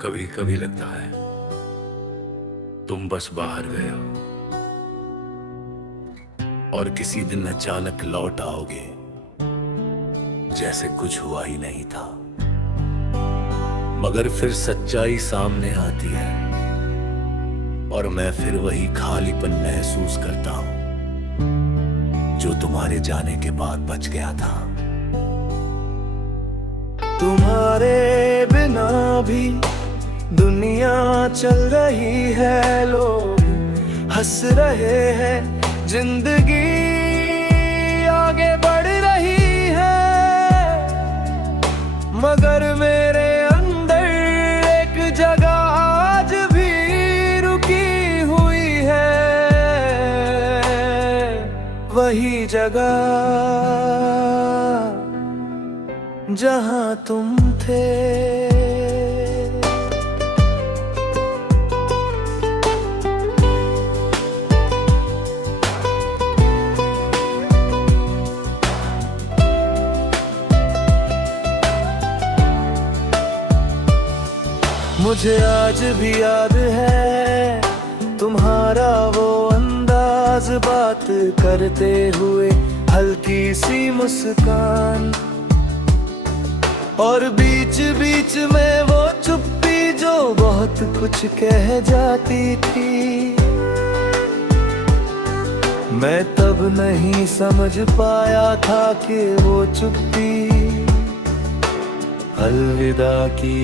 कभी कभी लगता है तुम बस बाहर गए हो और किसी दिन अचानक लौट आओगे, जैसे कुछ हुआ ही नहीं था। मगर फिर सच्चाई सामने आती है और मैं फिर वही खालीपन महसूस करता हूं जो तुम्हारे जाने के बाद बच गया था। तुम्हारे बिना भी दुनिया चल रही है, लोग हंस रहे हैं, जिंदगी आगे बढ़ रही है। मगर मेरे अंदर एक जगह आज भी रुकी हुई है, वही जगह जहां तुम थे। मुझे आज भी याद है तुम्हारा वो अंदाज, बात करते हुए हल्की सी मुस्कान, और बीच बीच में वो चुप्पी जो बहुत कुछ कह जाती थी। मैं तब नहीं समझ पाया था कि वो चुप्पी अलविदा की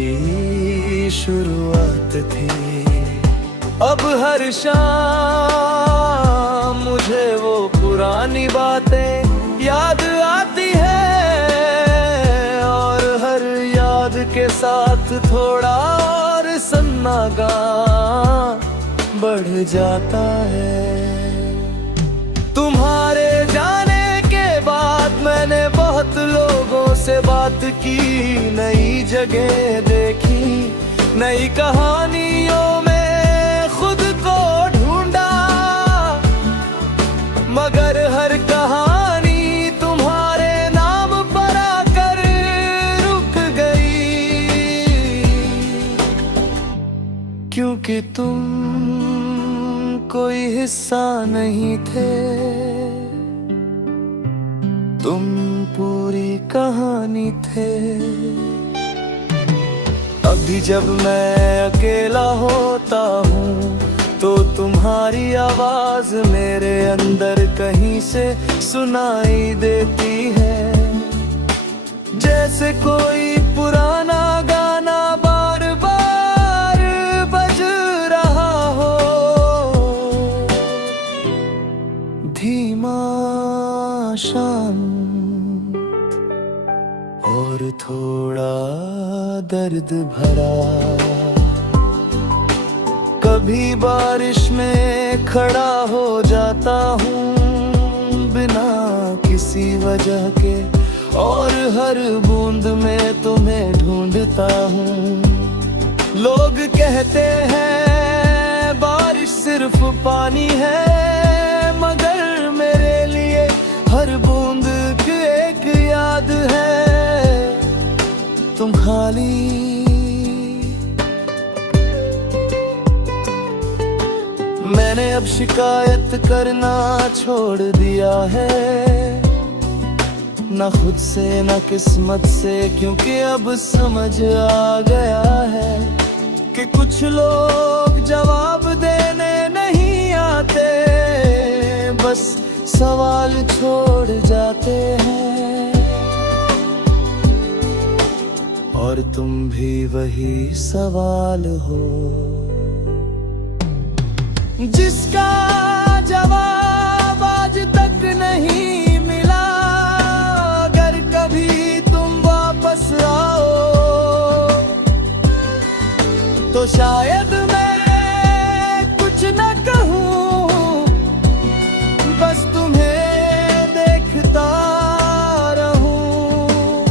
शुरुआत थी। अब हर शाम मुझे वो पुरानी बातें याद आती है, और हर याद के साथ थोड़ा और सन्नाटा बढ़ जाता है। तुम्हारे जाने के बाद मैंने बहुत लोगों से बात की, नई जगह देखी, नई कहानियों में खुद को ढूंढा। मगर हर कहानी तुम्हारे नाम पर आकर रुक गई, क्योंकि तुम कोई हिस्सा नहीं थे, तुम पूरी कहानी थे। अभी जब मैं अकेला होता हूँ तो तुम्हारी आवाज मेरे अंदर कहीं से सुनाई देती है, जैसे कोई पुराना गाना बार बार बज रहा हो। धीमा, शांत और थोड़ा दर्द भरा। कभी बारिश में खड़ा हो जाता हूँ बिना किसी वजह के, और हर बूंद में तुम्हें ढूंढता हूँ। लोग कहते हैं बारिश सिर्फ पानी है, मगर मेरे लिए हर बूंद की एक याद है, तुम खाली। मैंने अब शिकायत करना छोड़ दिया है, ना खुद से ना किस्मत से, क्योंकि अब समझ आ गया है कि कुछ लोग जवाब देने नहीं आते, बस सवाल छोड़ जाते हैं। और तुम भी वही सवाल हो जिसका जवाब आज तक नहीं मिला। अगर कभी तुम वापस आओ तो शायद मैं कुछ न कहूँ, बस तुम्हें देखता रहूं,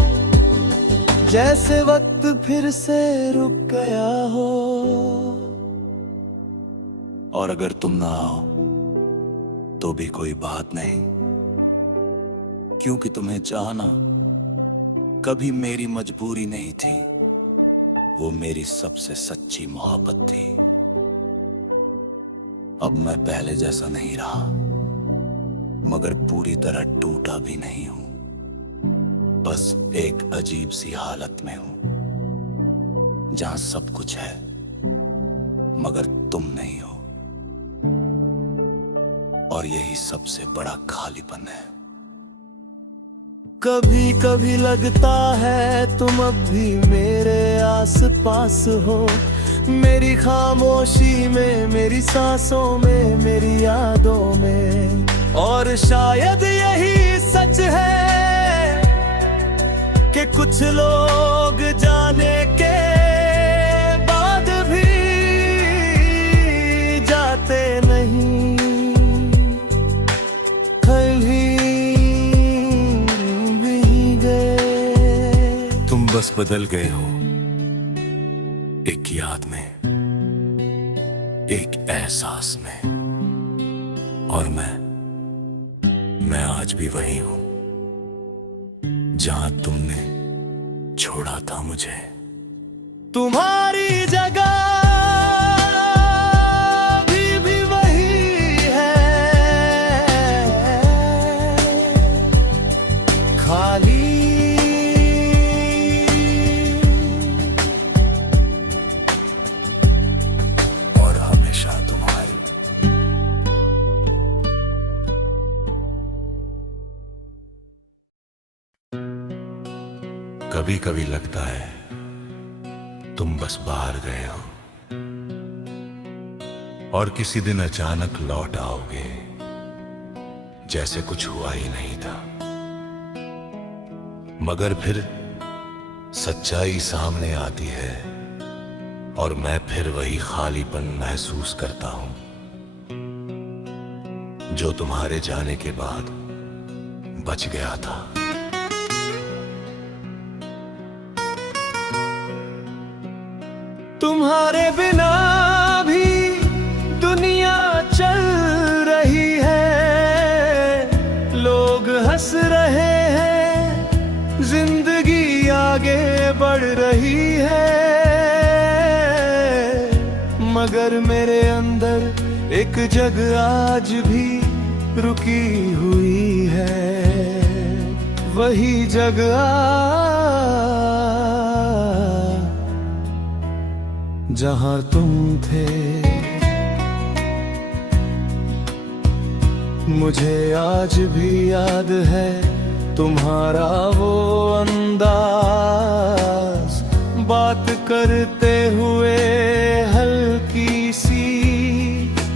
जैसे वक्त फिर से रुक गया हो। और अगर तुम ना आओ तो भी कोई बात नहीं, क्योंकि तुम्हें चाहना कभी मेरी मजबूरी नहीं थी, वो मेरी सबसे सच्ची मोहब्बत थी। अब मैं पहले जैसा नहीं रहा, मगर पूरी तरह टूटा भी नहीं हूं। बस एक अजीब सी हालत में हूं, जहां सब कुछ है मगर तुम नहीं हो, और यही सबसे बड़ा खालीपन है। कभी कभी लगता है तुम अब भी मेरे आस पास हो, मेरी खामोशी में, मेरी सांसों में, मेरी यादों में। और शायद यही सच है कि कुछ लोग जाने के बाद भी जाते नहीं, भी गए। तुम बस बदल गए हो, एक याद में, एक एहसास में, और मैं आज भी वही हूं जहां तुमने छोड़ा था मुझे। तुम्हारी जगह भी वही है, खाली। और हमेशा तुम्हारी। कभी कभी लगता है तुम बस बाहर गए हो और किसी दिन अचानक लौट आओगे, जैसे कुछ हुआ ही नहीं था। मगर फिर सच्चाई सामने आती है और मैं फिर वही खालीपन महसूस करता हूं, जो तुम्हारे जाने के बाद बच गया था। तुम्हारे बिना भी दुनिया चल रही है, लोग हंस रहे हैं, जिंदगी आगे बढ़ रही है। मगर मेरे अंदर एक जग आज भी रुकी हुई है, वही जगह जहां तुम थे। मुझे आज भी याद है तुम्हारा वो अंदाज, बात करते हुए हल्की सी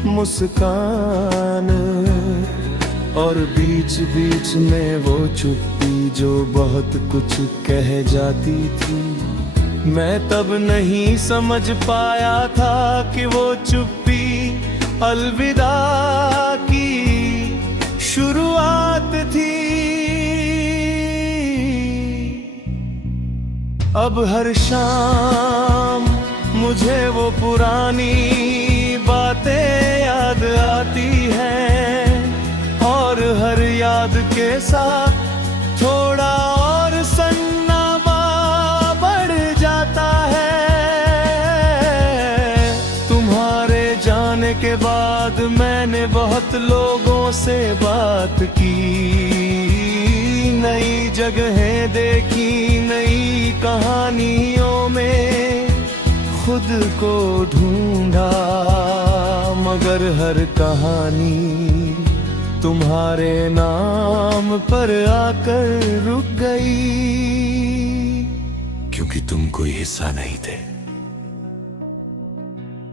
मुस्कान, और बीच बीच में वो चुप्पी जो बहुत कुछ कह जाती थी। मैं तब नहीं समझ पाया था कि वो चुप्पी अलविदा की शुरुआत थी। अब हर शाम मुझे वो पुरानी बातें याद आती हैं, और हर याद के साथ थोड़ा और सन्नामा बढ़ जाता है। तुम्हारे जाने के बाद मैंने बहुत लोगों से बात की, नई जगहें देखी, नई कहानियों में खुद को ढूंढा, मगर हर कहानी तुम्हारे नाम पर आकर रुक गई। क्योंकि तुम कोई हिस्सा नहीं थे,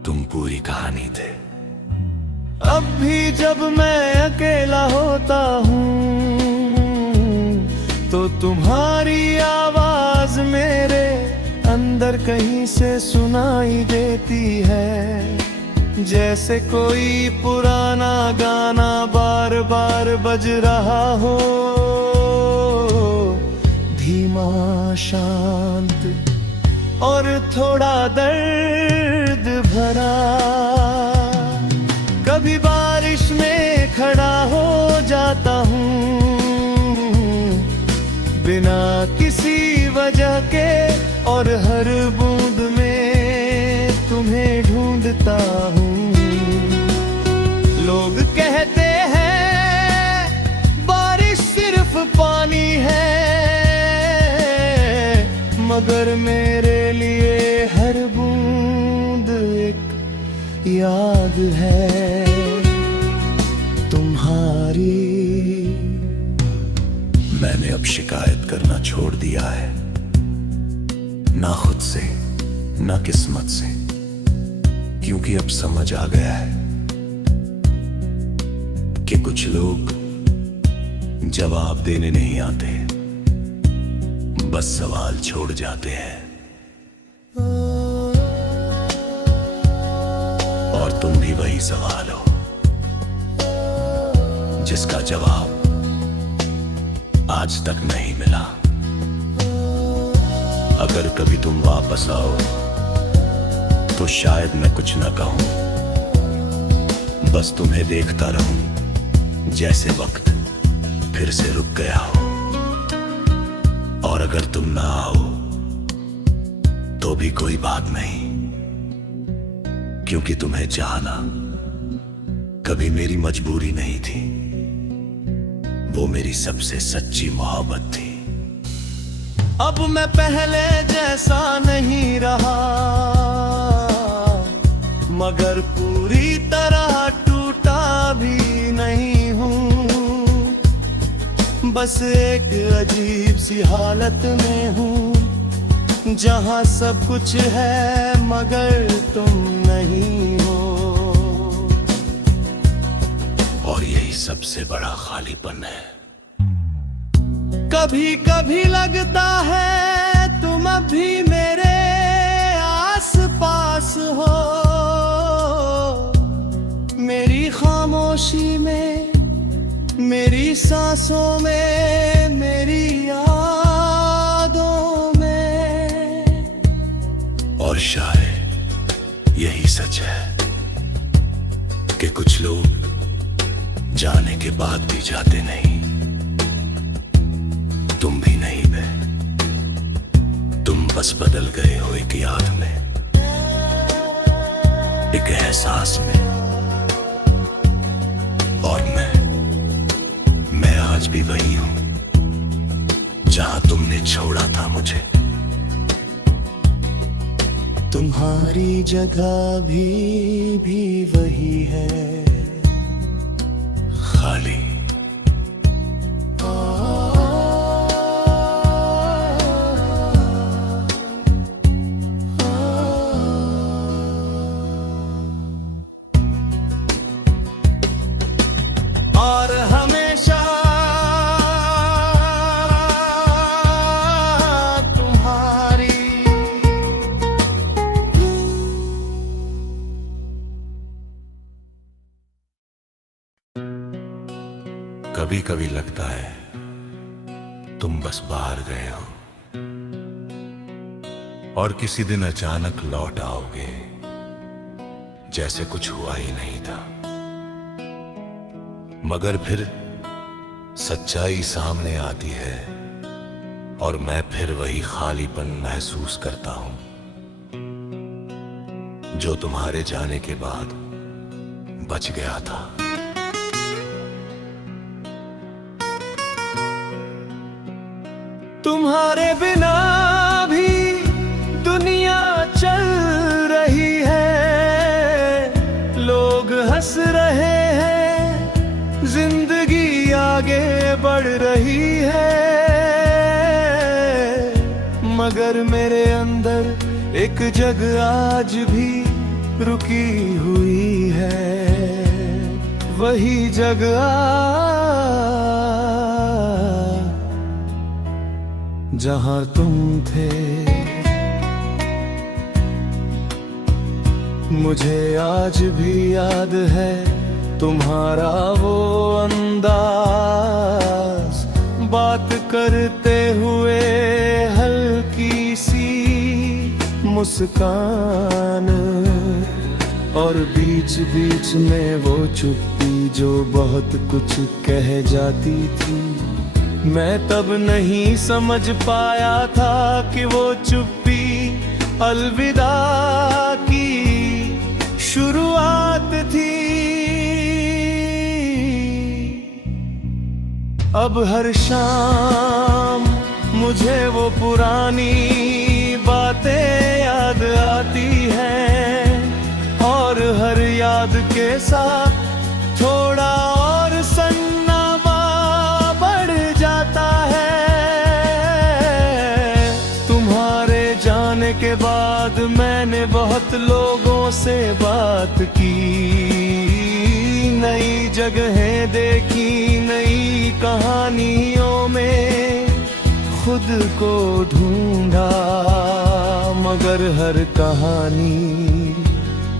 तुम पूरी कहानी थे। अब भी जब मैं अकेला होता हूँ तो तुम्हारी आवाज मेरे अंदर कहीं से सुनाई देती है, जैसे कोई पुराना गाना बार बार बज रहा हो, धीमा, शांत और थोड़ा दर्द भरा। कभी बारिश में खड़ा हो जाता हूँ बिना किसी वजह के, और हर बूंद में ढूंढता हूँ। लोग कहते हैं बारिश सिर्फ पानी है, मगर मेरे लिए हर बूंद एक याद है तुम्हारी। मैंने अब शिकायत करना छोड़ दिया है, ना खुद से ना किस्मत से, क्योंकि अब समझ आ गया है कि कुछ लोग जवाब देने नहीं आते, बस सवाल छोड़ जाते हैं। और तुम भी वही सवाल हो जिसका जवाब आज तक नहीं मिला। अगर कभी तुम वापस आओ तो शायद मैं कुछ न कहूं, बस तुम्हें देखता रहूं जैसे वक्त फिर से रुक गया हो। और अगर तुम ना आओ तो भी कोई बात नहीं, क्योंकि तुम्हें जाना कभी मेरी मजबूरी नहीं थी, वो मेरी सबसे सच्ची मोहब्बत थी। अब मैं पहले जैसा नहीं रहा, मगर पूरी तरह टूटा भी नहीं हूँ। बस एक अजीब सी हालत में हूँ, जहाँ सब कुछ है मगर तुम नहीं हो। और यही सबसे बड़ा खालीपन है। कभी कभी लगता है तुम अभी मेरे आस पास हो, मेरी खामोशी में, मेरी सांसों में, मेरी यादों में। और शायद यही सच है कि कुछ लोग जाने के बाद भी जाते नहीं। तुम भी नहीं बे, तुम बस बदल गए हो एक याद में, एक एहसास में। और मैं आज भी वही हूं जहां तुमने छोड़ा था मुझे। तुम्हारी जगह भी वही है, खाली। और हमेशा तुम्हारी। कभी कभी लगता है तुम बस बाहर गए हो और किसी दिन अचानक लौट आओगे जैसे कुछ हुआ ही नहीं था। मगर फिर सच्चाई सामने आती है और मैं फिर वही खालीपन महसूस करता हूं जो तुम्हारे जाने के बाद बच गया था। तुम्हारे बिना भी दुनिया चल रही है, लोग हंस रहे हैं, जिंदगी आगे बढ़ रही है। मगर मेरे अंदर एक जग आज भी रुकी हुई है, वही जगह जहां तुम थे। मुझे आज भी याद है तुम्हारा वो अंदाज, बात करते हुए हल्की सी मुस्कान, और बीच बीच में वो चुप्पी जो बहुत कुछ कह जाती थी। मैं तब नहीं समझ पाया था कि वो चुप्पी अलविदा की अब हर शाम मुझे वो पुरानी बातें याद आती हैं, और हर याद के साथ थोड़ा और सन्नामा बढ़ जाता है। तुम्हारे जाने के बाद मैंने बहुत लोगों से बात की, नई जगहें देखी, नई कहानियों में खुद को ढूंढा, मगर हर कहानी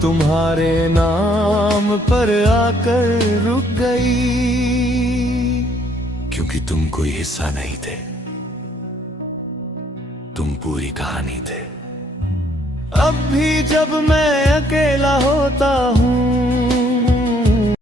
तुम्हारे नाम पर आकर रुक गई। क्योंकि तुम कोई हिस्सा नहीं थे, तुम पूरी कहानी थे। अब भी जब मैं